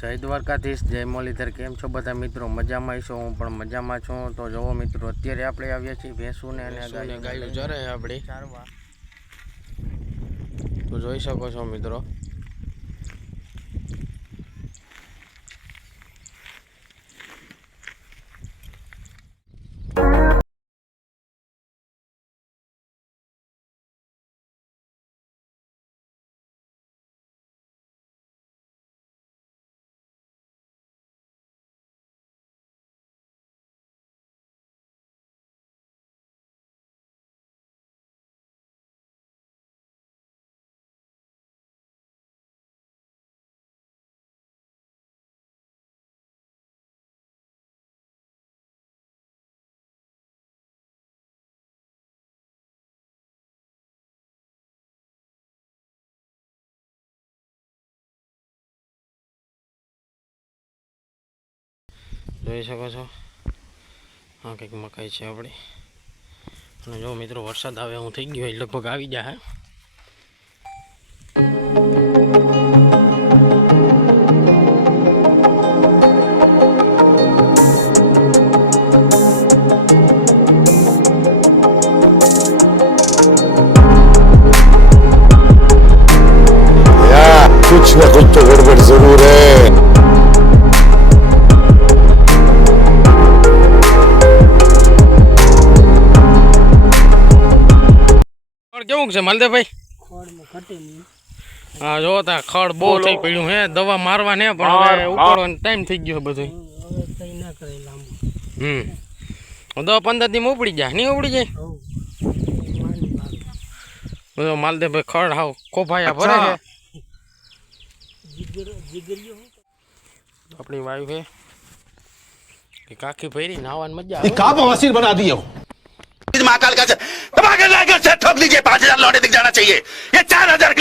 જય દ્વારકાધીશ, જય મુરલીધર। કેમ છો બધા મિત્રો? મજામાં છો? હું પણ મજામાં છું। તો જુઓ મિત્રો, અત્યારે આપણે આવ્યા છીએ ભેંસુને અને ગાયું ચરે આપણે ચારવા। તો જોઈ શકો છો મિત્રો, જોઈ શકો છો હા કંઈક મકાઈ છે આપણી। અને જો મિત્રો, વરસાદ આવે હું થઈ ગયો, લગભગ આવી જાય। कुछ न कुछ तो गड़बड़ जरूर है। કેવું છે માલદેવભાઈ? હા જો તા ખડ બહુ થઈ પડ્યું હે, દવા મારવા ને પણ હવે ઉપાડવાનો ટાઈમ થઈ ગયો બધું। 10-15 દી ઉપડી જાય, નહીં ઉપડી જાય? બધો માલદેવભાઈ ખડ હાવ કોભાયા ભરે છે। अपनी वाइफ है कि काकी भैरी नहावन मजा ये का बवासीर बना दिया हो। महाकाल का ठोक लीजिए, 5000 लौटे दिख जाना चाहिए। ये 4000